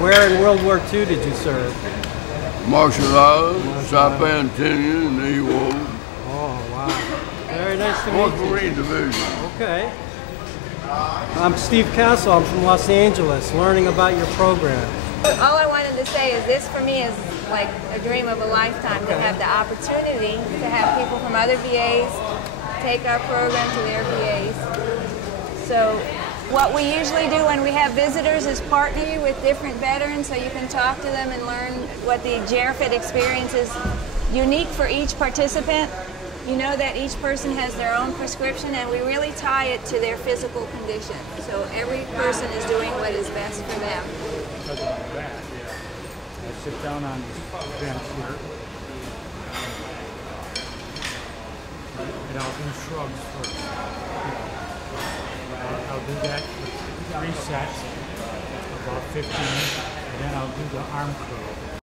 Where in World War II did you serve? Martial arts, Sarpantinian, and the war. Oh, wow. Very nice to meet you. 4th Marine Division. Okay. I'm Steve Castle. I'm from Los Angeles, learning about your program. All I wanted to say is this for me is like a dream of a lifetime, to have the opportunity to have people from other VAs take our program to their VAs. So what we usually do when we have visitors is partner you with different veterans so you can talk to them and learn what the Gerofit experience is unique for each participant. You know that each person has their own prescription, and we really tie it to their physical condition. So every person is doing what is best for them. Because of my back, I sit down on this bench here, and I'll do shrugs first. I'll do that for 3 sets, about 15, and then I'll do the arm curl.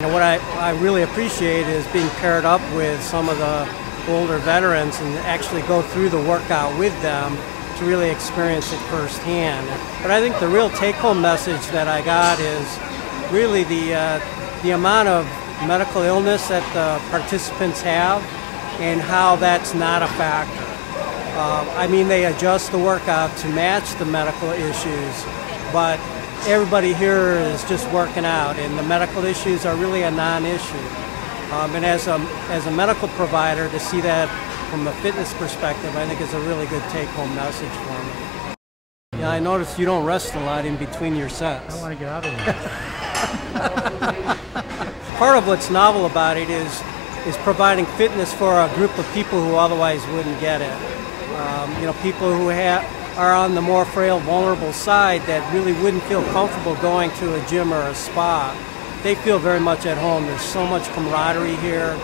And what I really appreciate is being paired up with some of the older veterans and actually go through the workout with them to really experience it firsthand. But I think the real take-home message that I got is really the amount of medical illness that the participants have and how that's not a factor. I mean, they adjust the workout to match the medical issues, but everybody here is just working out, and the medical issues are really a non-issue. And as a medical provider, to see that from a fitness perspective, I think is a really good take-home message for me. Yeah, I noticed you don't rest a lot in between your sets. I want to get out of here. Part of what's novel about it is providing fitness for a group of people who otherwise wouldn't get it. You know, people who are on the more frail, vulnerable side that really wouldn't feel comfortable going to a gym or a spa. They feel very much at home. There's so much camaraderie here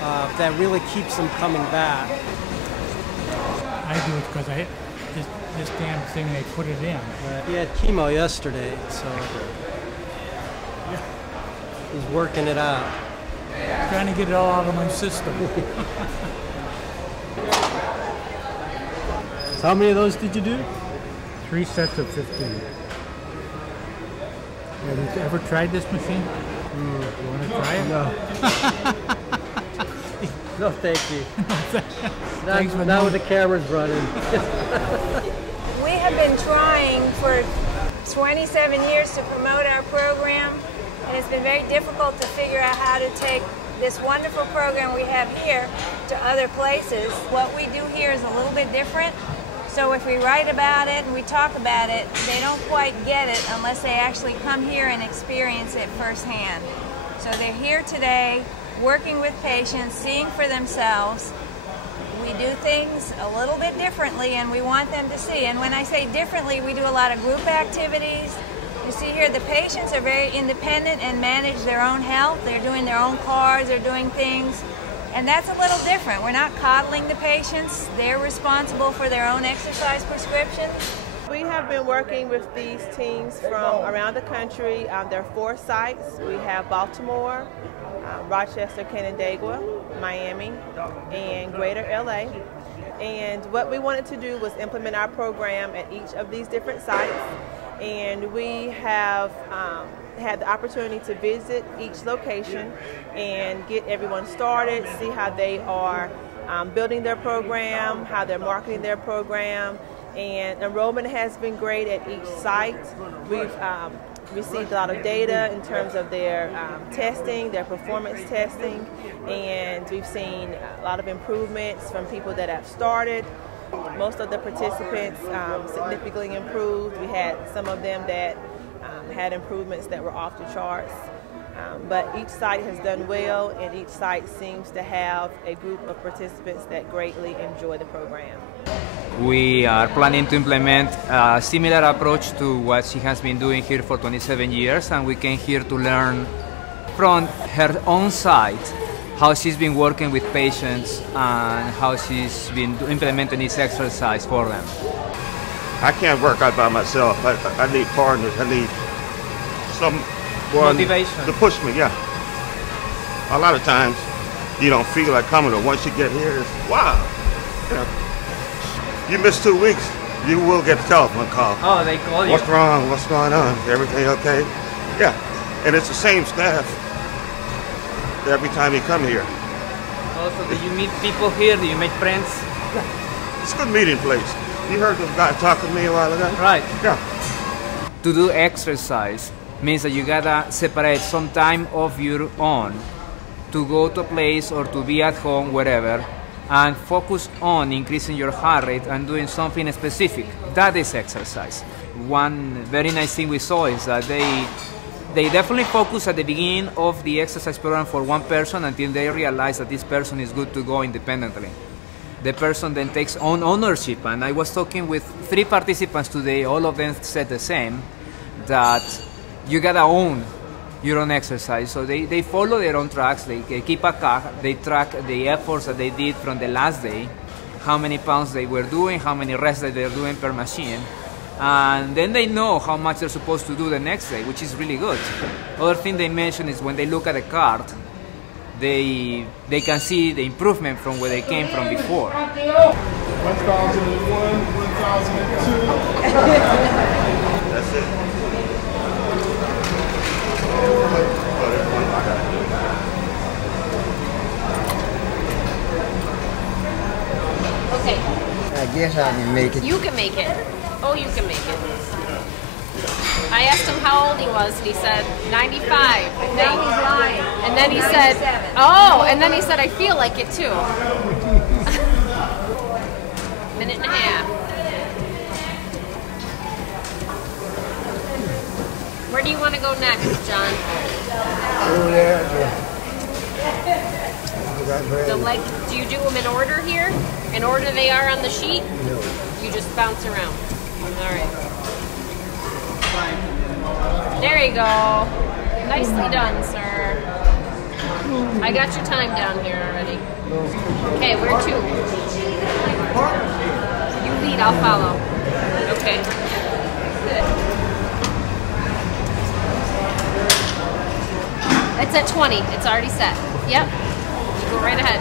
that really keeps them coming back. I do it because this damn thing, they put it in. He had chemo yesterday, so he's working it out. Trying to get it all out of my system. So how many of those did you do? 3 sets of 15. Have you ever tried this machine? You want to try it? No. No, thank you. Not with the cameras running. We have been trying for 27 years to promote our program, and it's been very difficult to figure out how to take this wonderful program we have here to other places. What we do here is a little bit different. So if we write about it and we talk about it, they don't quite get it unless they actually come here and experience it firsthand. So they're here today, working with patients, seeing for themselves. We do things a little bit differently, and we want them to see. And when I say differently, we do a lot of group activities. You see here, the patients are very independent and manage their own health. They're doing their own cards, they're doing things. And that's a little different. We're not coddling the patients. They're responsible for their own exercise prescriptions. We have been working with these teams from around the country. There are 4 sites. We have Baltimore, Rochester, Canandaigua, Miami, and Greater LA. And what we wanted to do was implement our program at each of these different sites. And we have had the opportunity to visit each location and get everyone started, see how they are building their program, how they're marketing their program, and enrollment has been great at each site. We've received a lot of data in terms of their testing, their performance testing, and we've seen a lot of improvements from people that have started. Most of the participants significantly improved. We had some of them that had improvements that were off the charts. But each site has done well, and each site seems to have a group of participants that greatly enjoy the program. We are planning to implement a similar approach to what she has been doing here for 27 years, and we came here to learn from her own site how she's been working with patients and how she's been implementing this exercise for them. I can't work out by myself. I need partners. I need someone Motivation to push me, yeah. A lot of times you don't feel like coming, but once you get here, it's wow. You know, you miss 2 weeks, you will get a telephone call. Oh, they call you? What's wrong? What's going on? Everything okay? Yeah. And it's the same staff every time you come here. Also, do you meet people here? Do you make friends? It's a good meeting place. You heard the guy talking to me a while ago? Right. Yeah. To do exercise means that you gotta separate some time of your own to go to a place or to be at home, wherever, and focus on increasing your heart rate and doing something specific. That is exercise. One very nice thing we saw is that they definitely focus at the beginning of the exercise program for one person until they realize that this person is good to go independently. The person then takes on ownership, and I was talking with 3 participants today, all of them said the same, that you gotta own your own exercise. So they follow their own tracks, they keep a card, they track the efforts that they did from the last day, how many pounds they were doing, how many reps that they're doing per machine, and then they know how much they're supposed to do the next day, which is really good. Other thing they mention is when they look at the card, they can see the improvement from where they came from before. 1001, 1002. That's it. Okay. I guess I can make it. You can make it. Oh, you can make it. I asked him how old he was, and he said 95. Now he's lying. And then he said, oh, and then he said, I feel like it too. Minute and a half. Where do you want to go next, John? Over there. The leg, do you do them in order here? In order they are on the sheet? No. You just bounce around. All right. There you go. Nicely done, sir. I got your time down here already. Okay, where to? You lead, I'll follow. Okay. Good. It's at 20. It's already set. Yep. You go right ahead.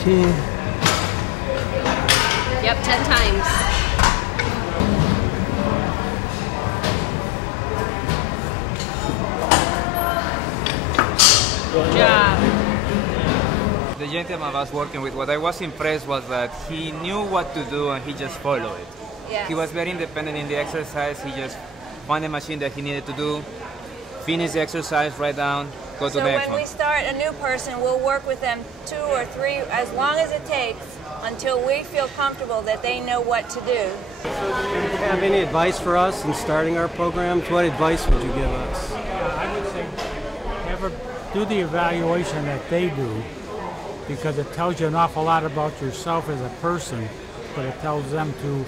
10. Yep, 10 times. Good job. The gentleman I was working with, what I was impressed was that he knew what to do and he just followed it. Yes. He was very independent in the exercise. He just found the machine that he needed to do, finish the exercise, write down, go to the next So one. when we start a new person, we'll work with them 2 or 3, as long as it takes, until we feel comfortable that they know what to do. Do you have any advice for us in starting our programs? What advice would you give us? I would say do the evaluation that they do, because it tells you an awful lot about yourself as a person, but it tells them to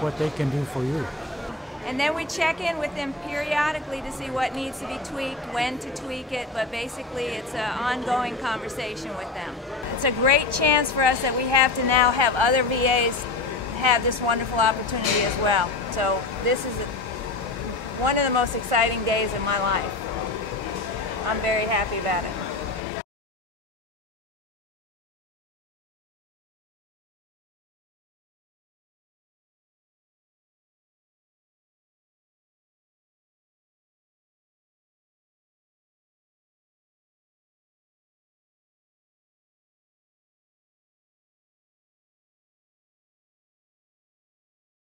what they can do for you. And then we check in with them periodically to see what needs to be tweaked, when to tweak it, but basically it's an ongoing conversation with them. It's a great chance for us that we have to now have other VAs have this wonderful opportunity as well. So this is one of the most exciting days of my life. I'm very happy about it.